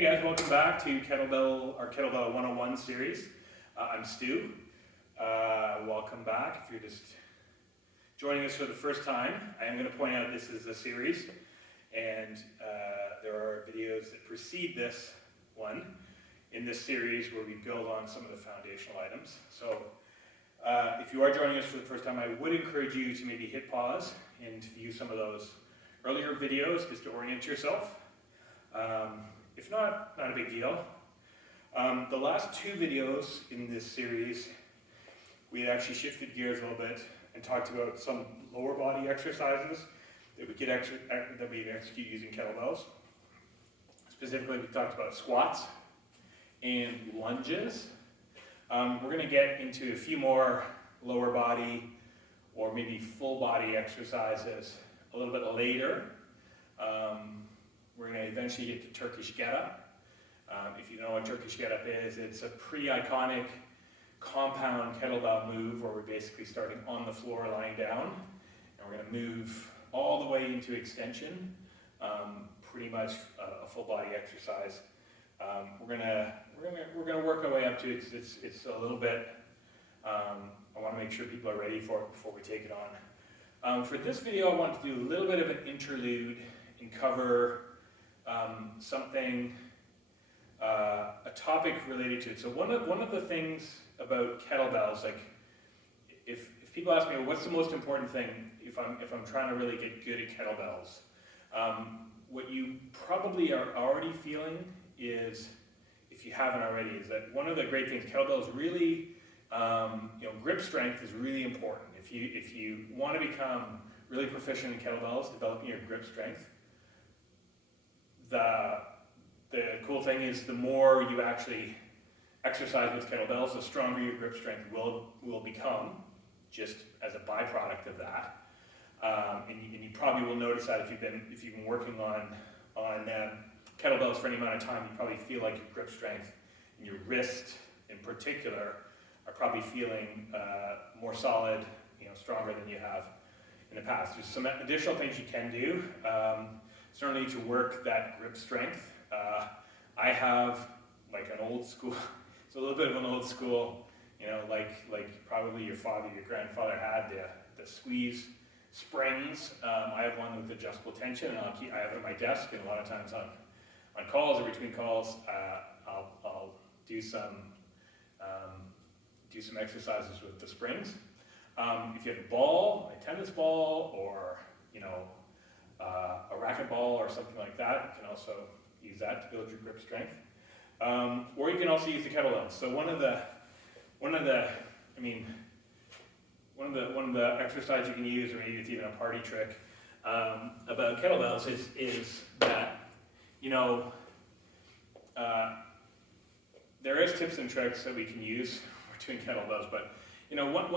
Hey guys, welcome back to our Kettlebell 101 series. I'm Stu. Welcome back. If you're just joining us for the first time, I am going to point out this is a series, and there are videos that precede this one in this series where we build on some of the foundational items. So if you are joining us for the first time, I would encourage you to maybe hit pause and view some of those earlier videos just to orient yourself. If not, not a big deal. The last two videos in this series, we had actually shifted gears a little bit and talked about some lower body exercises that we could execute using kettlebells. Specifically, we talked about squats and lunges. We're going to get into a few more lower body or maybe full body exercises a little bit later. We're going to eventually get to Turkish get-up. If you know what Turkish get-up is, it's a pretty iconic compound kettlebell move where we're basically starting on the floor lying down, and we're going to move all the way into extension, pretty much a full body exercise. We're gonna work our way up to it because it's a little bit. I want to make sure people are ready for it before we take it on. For this video, I want to do a little bit of an interlude and cover something, a topic related to it. So one of the things about kettlebells, like if people ask me, well, what's the most important thing if I'm trying to really get good at kettlebells, what you probably are already feeling is, if you haven't already, is that one of the great things, kettlebells really, grip strength is really important. If you want to become really proficient in kettlebells, developing your grip strength, the cool thing is the more you actually exercise with kettlebells, the stronger your grip strength will become, just as a byproduct of that. And you probably will notice that if you've been working on kettlebells for any amount of time, you probably feel like your grip strength and your wrist in particular are probably feeling more solid, stronger than you have in the past. There's some additional things you can do, certainly to work that grip strength. I have like an old school, it's a little bit of an old school, like probably your grandfather had the squeeze springs. I have one with adjustable tension, and I have it on my desk, and a lot of times on calls or between calls, I'll do some exercises with the springs. If you have a ball, a tennis ball, or a racquetball or something like that, you can also use that to build your grip strength. Or you can also use the kettlebells. So one of the exercises you can use, or maybe it's even a party trick about kettlebells is that there is tips and tricks that we can use for doing kettlebells, but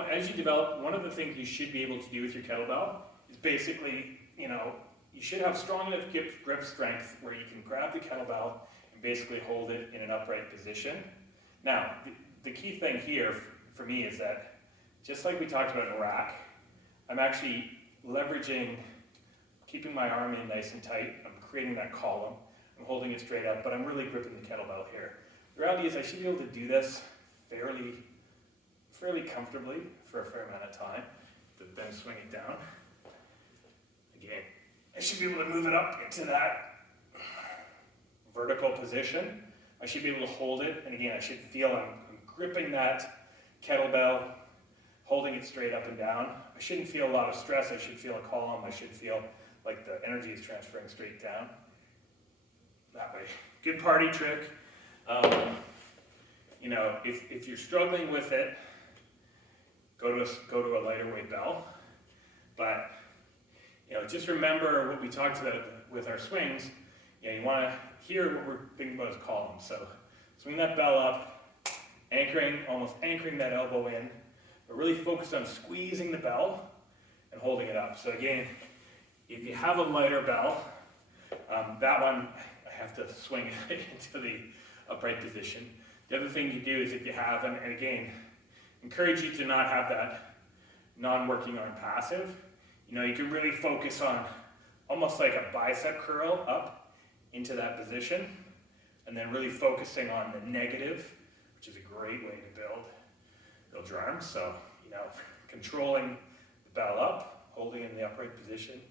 as you develop, one of the things you should be able to do with your kettlebell is basically, you should have strong enough grip strength where you can grab the kettlebell and basically hold it in an upright position. Now, the key thing here for me is that, just like we talked about in rack, I'm actually leveraging, keeping my arm in nice and tight. I'm creating that column. I'm holding it straight up, but I'm really gripping the kettlebell here. The reality is I should be able to do this fairly comfortably for a fair amount of time, then swing it down. Again, I should be able to move it up into that vertical position. I should be able to hold it, and again, I should feel I'm gripping that kettlebell, holding it straight up and down. I shouldn't feel a lot of stress. I should feel a column. I should feel like the energy is transferring straight down. That way. Good party trick. If you're struggling with it, go to a lighter weight bell. But just remember what we talked about with our swings. You want to hear what we're thinking about as columns. So swing that bell up, almost anchoring that elbow in, but really focused on squeezing the bell and holding it up. So again, if you have a lighter bell, that one I have to swing it into the upright position. The other thing you do is, if you have, and again, encourage you to not have that non-working arm passive. You can really focus on almost like a bicep curl up into that position. and then really focusing on the negative, which is a great way to build your arms. So, controlling the bell up, holding in the upright position,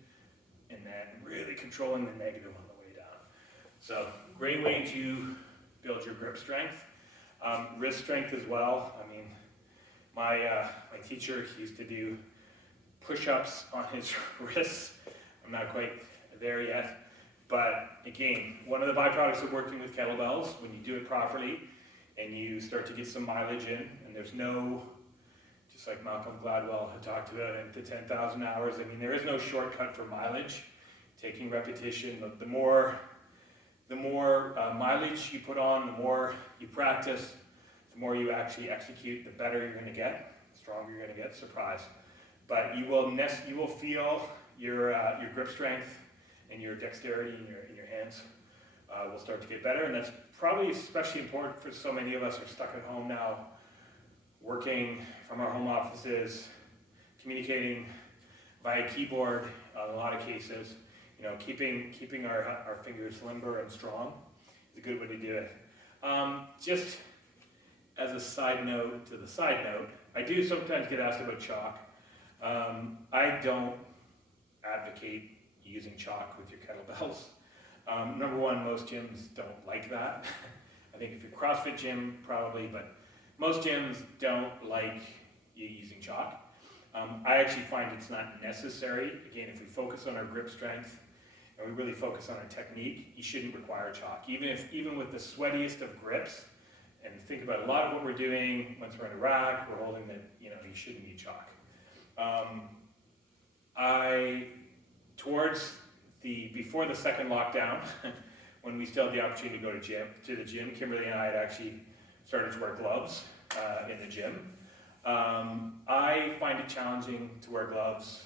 and then really controlling the negative on the way down. So, great way to build your grip strength. Wrist strength as well. I mean, my teacher used to do push-ups on his wrists. I'm not quite there yet. But again, one of the byproducts of working with kettlebells, when you do it properly and you start to get some mileage in, and there's no, just like Malcolm Gladwell had talked about, into 10,000 hours, I mean, there is no shortcut for mileage. Taking repetition, the more mileage you put on, the more you practice, the more you actually execute, the better you're going to get, the stronger you're going to get. Surprise! But you will feel your grip strength and your dexterity in your hands will start to get better, and that's probably especially important for so many of us who are stuck at home now, working from our home offices, communicating via keyboard in a lot of cases. Keeping our fingers limber and strong is a good way to do it. Just as a side note to the side note, I do sometimes get asked about chalk. I don't advocate using chalk with your kettlebells. Number one, most gyms don't like that. I think if you're CrossFit gym, probably, but most gyms don't like you using chalk. I actually find it's not necessary. Again, if we focus on our grip strength and we really focus on our technique, you shouldn't require chalk. Even with the sweatiest of grips, and think about a lot of what we're doing once we're in a rack, we're holding that, you shouldn't need chalk. Before the second lockdown, when we still had the opportunity to go to the gym, Kimberly and I had actually started to wear gloves in the gym. I find it challenging to wear gloves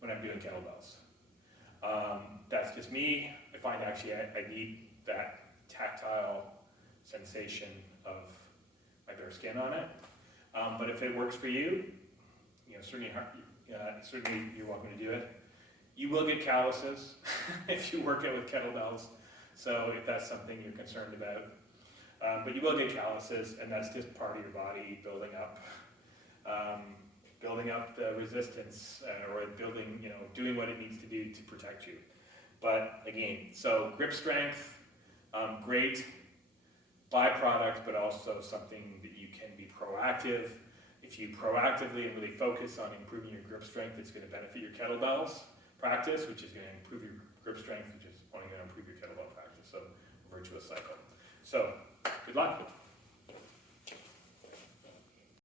when I'm doing kettlebells. That's just me. I find actually I need that tactile sensation of my bare skin on it. But if it works for you, certainly you're welcome to do it. You will get calluses if you work out with kettlebells, so if that's something you're concerned about. But you will get calluses, and that's just part of your body building up the resistance, or doing what it needs to do to protect you. But again, so grip strength, great byproduct, but also something that you can be proactive. If you proactively and really focus on improving your grip strength, it's going to benefit your kettlebells practice, which is going to improve your grip strength, which is only going to improve your kettlebell practice. So, virtuous cycle. So, good luck.